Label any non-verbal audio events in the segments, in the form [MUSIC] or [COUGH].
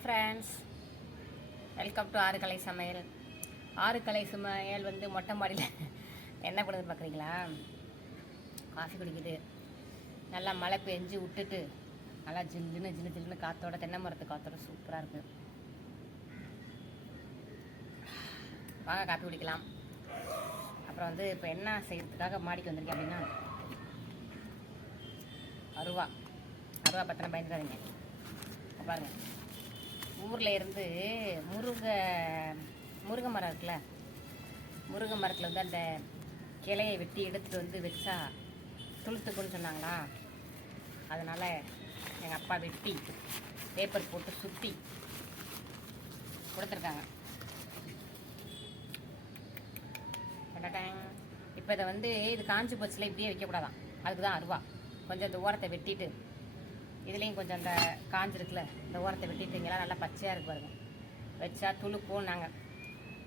Hi friends welcome to ஆறு கலை சமையல். ஆறு கலை சமையல் வந்து மொட்டை மாடியில் [LAUGHS] என்ன பண்ணுது பார்க்குறீங்களா காஃபி குடிக்குது. நல்லா மழை பெஞ்சு விட்டுட்டு நல்லா ஜில்லுன்னு ஜில்லு ஜில்லுன்னு காற்றோட தென்னை மரத்து காற்றோட சூப்பராக இருக்குது வாங்க காஃபி குடிக்கலாம். அப்புறம் வந்து இப்போ என்ன செய்யறதுக்காக மாடிக்கு வந்திருக்கேன் அப்படின்னா அருவா. அருவா பத்திரம் பயந்துடாதீங்க பாருங்கள் ஊரில் இருந்து முருக முருங்கை மரம் இருக்குல்ல? முருங்கை மரத்தில் வந்து அந்த கிளையை வெட்டி எடுத்துகிட்டு வந்து வச்சா துளுத்துக்குன்னு சொன்னாங்களா? அதனால் எங்கள் அப்பா வெட்டி பேப்பர் போட்டு சுற்றி கொடுத்துருக்காங்க. இப்போ இதை வந்து இது காஞ்சி போச்சுல இப்படியே வைக்கக்கூடாதான். அதுக்கு தான் அருவா. கொஞ்சம் இந்த ஓரத்தை வெட்டிட்டு இதுலேயும் கொஞ்சம் அந்த காஞ்சிருக்குல்ல இந்த ஓரத்தை வெட்டிட்டீங்களா? நல்லா பச்சையாக இருக்கு பாருங்க. வச்சா துளுக்கும் நாங்கள்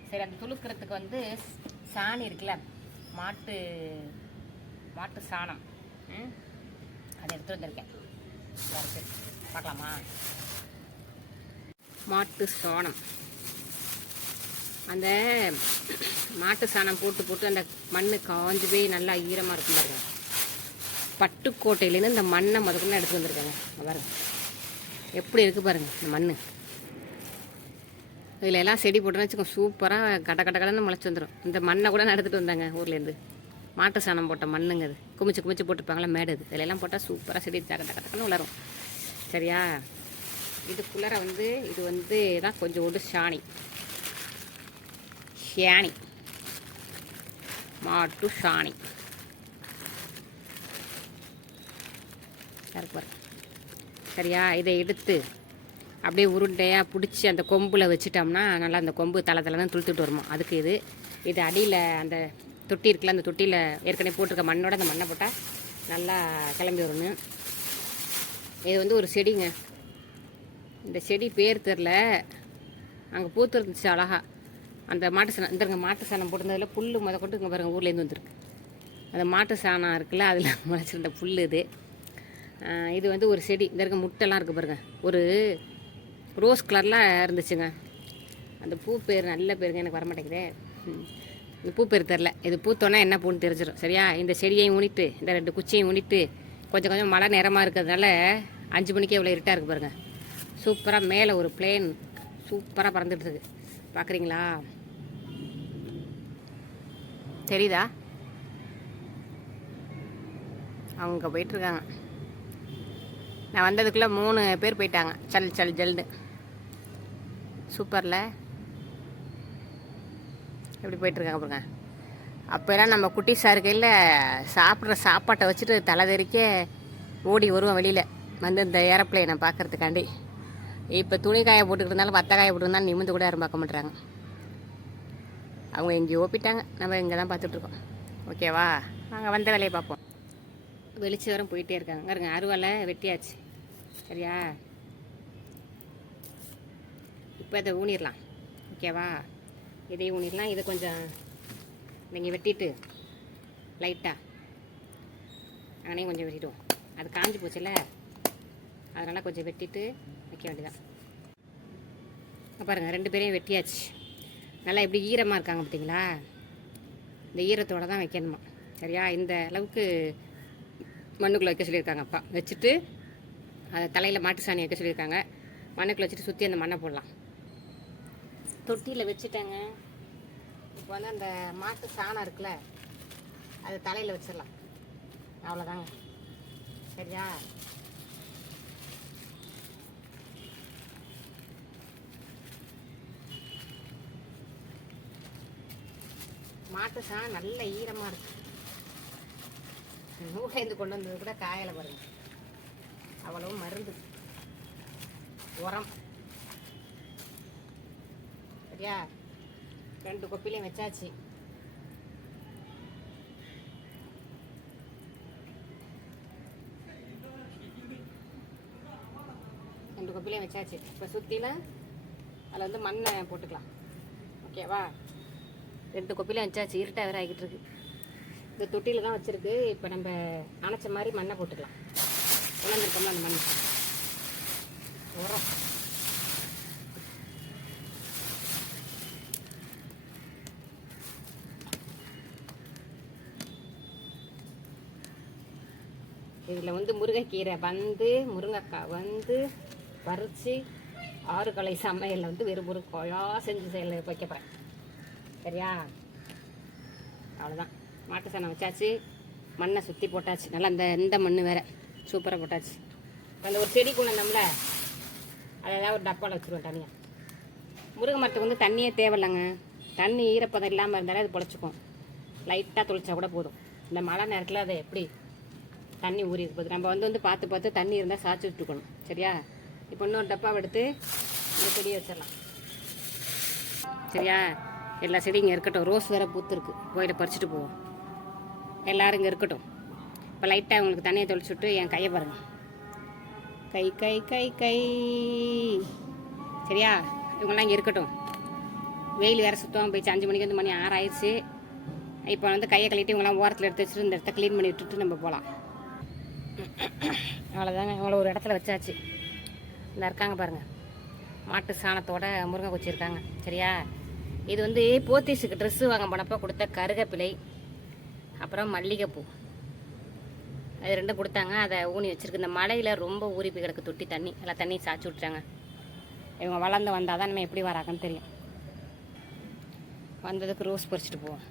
சரி அந்த துளுக்கிறதுக்கு வந்து சாணி இருக்குல்ல மாட்டு மாட்டு சாணம். அதை எடுத்து வந்திருக்கேன். இதா பார்க்கலாமா? மாட்டு சாணம். அந்த மாட்டு சாணம் போட்டு போட்டு அந்த மண் காஞ்சு போய் நல்லா ஈரமாக இருக்கும் பாருங்க. பட்டுக்கோட்டையிலேருந்து இந்த மண்ணை முதல்ல எடுத்து வந்திருக்காங்க. பாருங்கள் பாருங்க. எப்படி இருக்குது பாருங்கள் இந்த மண் இதில் எல்லாம் செடி போட்டோன்னு வச்சுக்கோ சூப்பராக கட கட கடன்னு முளைச்சி வந்துடும் இந்த மண்ணை கூட நான் எடுத்துகிட்டு வந்தாங்க ஊர்லேருந்து. மாட்டு சாணம் போட்ட மண்ணுங்க அது குமிச்சு குமிச்சு போட்டுருப்பாங்களா மேடு அது. இதிலெல்லாம் போட்டால் சூப்பராக செடி டக்கு டக்கு டக்குன்னு வளரும். சரியா? இதுக்குள்ளார வந்து இது வந்து தான் கொஞ்சம் ஒரு சாணி ஷாணி. மாட்டு சாணி இருக்கு பாருங்க. சரியா? இதை எடுத்து அப்படியே உருண்டையாக பிடிச்சி அந்த கொம்பில் வச்சுட்டோம்னா நல்லா அந்த கொம்பு தலை தலை துளுத்துட்டு வருமா? அதுக்கு இது இது அடியில் அந்த தொட்டி இருக்குல்ல அந்த தொட்டியில் ஏற்கனவே போட்டிருக்க மண்ணோட அந்த மண்ணை போட்டால் நல்லா கிளம்பி வரணும் இது வந்து ஒரு செடிங்க. இந்த செடி பேர் தெரில அங்கே பூத்து இருந்துச்சு அழகா. அந்த மாட்டு சாணம் இந்த மாட்டு சாணம் போட்டிருந்ததில் புல் முத கொண்டு இங்கே பாருங்கள் ஊர்லேருந்து வந்திருக்கு. அந்த மாட்டு சாணம் இருக்குல்ல அதில் முளைச்சிருந்த புல் இது. இது வந்து ஒரு செடி. இந்த இருக்க முட்டைலாம் இருக்குது பாருங்க. ஒரு ரோஸ் கலரில் இருந்துச்சுங்க. அந்த பூ பேர் நல்ல பேருங்க எனக்கு வரமாட்டேங்குதே. இந்த பூ பேர் தெரில இது பூத்தோன்னா என்ன பூன்னு தெரிஞ்சிடும் சரியா? இந்த செடியையும் ஊனிட்டு இந்த ரெண்டு குச்சியையும் ஊனிட்டு கொஞ்சம் கொஞ்சம் மழை நேரமாக இருக்கிறதுனால அஞ்சு மணிக்கே இவ்வளோ இருட்டாக இருக்குது பாருங்க. சூப்பராக மேலே ஒரு பிளேன் சூப்பராக பறந்துட்டுருக்கு பார்க்குறீங்களா தெரியுதா? அவங்க போயிட்டுருக்காங்க நான் வந்ததுக்குள்ளே மூணு பேர் போயிட்டாங்க. சல் சல் ஜல்னு. சூப்பரில். எப்படி போயிட்டுருக்காங்க பாருங்க. அப்போல்லாம் நம்ம குட்டி சார் கையில் சாப்பிட்ற சாப்பாட்டை வச்சுட்டு தலை தெறிக்க ஓடி வருவோம் வெளியில். வந்து இந்த ஏரோப்ளைனை பார்க்கறதுக்காண்டி. இப்போ துணி காய போட்டுக்கிட்டு இருந்தாலும் வத்த காய போட்டுருந்தாலும் நிமிந்து கூட யாரும் பார்க்க மாட்றாங்க. அவங்க எங்கேயோ ஒப்பிட்டாங்க நம்ம இங்கே தான் பார்த்துட்ருக்கோம் ஓகேவா நாங்கள் வந்த வேலையை பார்ப்போம். வெளிச்சு வரம் போயிட்டே இருக்காங்க. இருங்க அருவாலை வெட்டியாச்சு. சரியா? இப்போ இதை ஊனிடலாம். ஓகேவா இதையும் ஊனிடலாம். இதை கொஞ்சம் நீங்கள் வெட்டிட்டு லைட்டாக அங்கனையும் கொஞ்சம் வெட்டிடுவோம். அது காஞ்சி போச்சுல்ல? அதனால் கொஞ்சம் வெட்டிட்டு வைக்க வேண்டியதான் பாருங்கள் ரெண்டு பேரையும் வெட்டியாச்சு. நல்லா எப்படி ஈரமாக இருக்காங்க பார்த்தீங்களா இந்த ஈரத்தோடு தான் வைக்கணுமா? சரியா? இந்த அளவுக்கு மண்ணுக்குள்ளே வைக்க சொல்லியிருக்காங்க அப்பா. வச்சுட்டு அதை தலையில் மாட்டு சாணி வைக்க சொல்லியிருக்காங்க. மண்ணுக்குள்ளே வச்சுட்டு சுற்றி அந்த மண்ணை போடலாம். தொட்டியில் வச்சுட்டேங்க. இப்போ வந்து அந்த மாட்டு சாணம் இருக்குல்ல அது தலையில் வச்சிடலாம். அவ்வளோதாங்க. சரியா? மாட்டு சாணம் நல்ல ஈரமாக இருக்குது நூலேருந்து கொண்டு வந்தது கூட காயலை பாருங்கள் அவ்வளவு மருந்து. உரம். சரியா? ரெண்டு கொப்பிலையும் வச்சாச்சு. ரெண்டு கொப்பிலையும் வச்சாச்சு. இப்போ சுற்றிலும் அதில் வந்து மண்ணை போட்டுக்கலாம். ஓகேவா? ரெண்டு கொப்பிலையும் வச்சாச்சு. இருட்டாக வேறு ஆகிட்டு இருக்கு. இந்த தொட்டியில் தான் வச்சுருக்கு. இப்போ நம்ம அணைச்ச மாதிரி மண்ணை போட்டுக்கலாம். உணர்ந்துருக்கோம்ல அந்த மண்? உரம் இதில் வந்து முருங்கைக்கீரை வந்து முருங்கைக்காய் வந்து பறித்து ஆறுகளை சமையலில் வந்து வெறும் ஒரு குழாக செஞ்சு செயல வைக்க சரியா? அவ்வளோதான் மாட்டு சாணம் வச்சாச்சு. மண்ணை சுற்றி போட்டாச்சு. நல்லா இந்த இந்த மண் வேறு. சூப்பராக போட்டாச்சு. அந்த ஒரு செடி கொண்டு வந்தோம்ல அதெல்லாம் ஒரு டப்பாவில் வச்சுருவோம் தனியாக முருங்கை மரத்துக்கு வந்து தண்ணியே தேவையில்லைங்க. தண்ணி ஈரப்பதம் இல்லாமல் இருந்தாலே அது பொழைச்சிக்கும் லைட்டாக தொளிச்சா கூட போதும். இந்த மழை நேரத்தில் அதை எப்படி தண்ணி ஊறி இருப்பது நம்ம வந்து வந்து பார்த்து பார்த்து தண்ணி இருந்தால் சாய்ச்சி விட்டுக்கணும் சரியா? இப்போ இன்னொரு டப்பாவை எடுத்து இந்த செடியை வச்சிடலாம். சரியா? எல்லா செடியும் இங்கே இருக்கட்டும். ரோஸ் வேறு பூத்துருக்கு. கோயிலை பறிச்சுட்டு போவோம். எல்லாரும் இங்கே இருக்கட்டும். இப்போ லைட்டாக உங்களுக்கு தண்ணியை தொளிச்சுட்டு என் கையை பாருங்க. கை கை கை கை. சரியா? இவங்கெல்லாம் இங்கே இருக்கட்டும். வெயில் வேறு சுத்தம் போயிடுச்சு. அஞ்சு மணிக்கு வந்து மணி ஆறு ஆயிடுச்சு. இப்போ வந்து கையை கழுவிட்டு இவங்கெல்லாம் ஓரத்தில் எடுத்து வச்சுட்டு இந்த இடத்த க்ளீன் பண்ணி விட்டுட்டு நம்ம போகலாம் அவ்வளோதாங்க இவங்கள ஒரு இடத்துல வச்சாச்சு. இந்த இருக்காங்க பாருங்கள் மாட்டு சாணத்தோட முருங்கை குச்சி இருக்காங்க. சரியா? இது வந்து போத்தீஸுக்கு ட்ரெஸ்ஸு வாங்க போனப்போ கொடுத்த கருகப்பிலை அப்புறம் மல்லிகைப்பூ. அது ரெண்டும் கொடுத்தாங்க. அதை ஊனி வச்சிருக்கு. இந்த மலையில் ரொம்ப ஊறி போய் கிடக்கு தொட்டி தண்ணி. எல்லாம் தண்ணி சாய்ச்சி விட்றாங்க இவங்க வளர்ந்து வந்தால் தான் நம்ம எப்படி வராங்கன்னு தெரியும். வந்ததுக்கு ரோஸ் பறிச்சுட்டு போவோம்.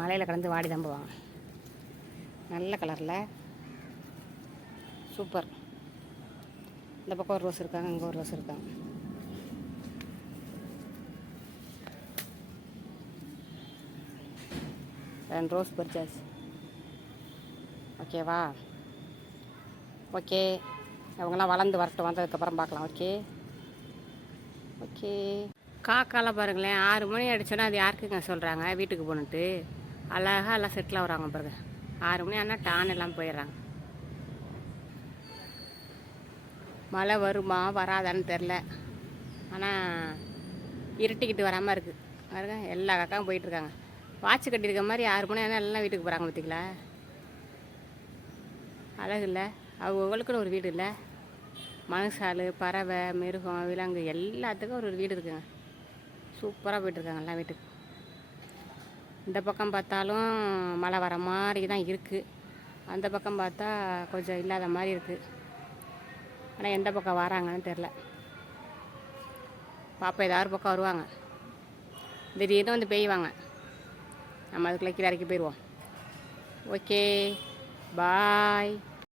மலையில் கலந்து வாடி தான் போவாங்க. நல்ல கலரில். சூப்பர். இந்த பக்கம் ஒரு ரோஸ் இருக்காங்க இங்கே ஒரு ரோஸ் இருக்காங்க. ரெண்டு ரோஸ் பறிச்சாச்சு. ஓகேவா? ஓகே. அவங்களாம் வளர்ந்து வரட்டும் வந்ததுக்கப்புறம் பார்க்கலாம் ஓகே? ஓகே. காக்காலாம் பாருங்களேன் ஆறு மணி அடிச்சோன்னா அது யாருக்குங்க சொல்கிறாங்க வீட்டுக்கு போகணுன்ட்டு அழகாக எல்லாம் செட்டில் வராங்க பாருங்க. ஆறு மணி ஆனால் டான் எல்லாம் போயிடுறாங்க. மழை வருமா வராதான்னு தெரில ஆனால் இருட்டிக்கிட்டு வராமல் இருக்குது பாருங்க எல்லா காக்காவும் போயிட்டுருக்காங்க வாட்ச் கட்டியிருக்க மாதிரி ஆறு மணி ஆனால் எல்லாம் வீட்டுக்கு போகிறாங்க பார்த்தீங்களா அழகு இல்லை அவங்களுக்குன்னு ஒரு வீடு இல்லை. மனுஷாலு பறவை மிருகம் விலங்கு எல்லாத்துக்கும் ஒரு ஒரு வீடு இருக்குங்க. சூப்பராக போயிட்டுருக்காங்க எல்லாம் வீட்டுக்கு இந்த பக்கம் பார்த்தாலும் மழை வர மாதிரி தான் இருக்குது அந்த பக்கம் பார்த்தா கொஞ்சம் இல்லாத மாதிரி இருக்குது ஆனால் எந்த பக்கம் வராங்கன்னு தெரில பாப்பா ஏதாவது ஒரு பக்கம் வருவாங்க. திடீர்னு வந்து பெய்வாங்க. நம்ம அதுக்குள்ளே கீழே இறக்கி போயிடுவோம். ஓகே. பாய்.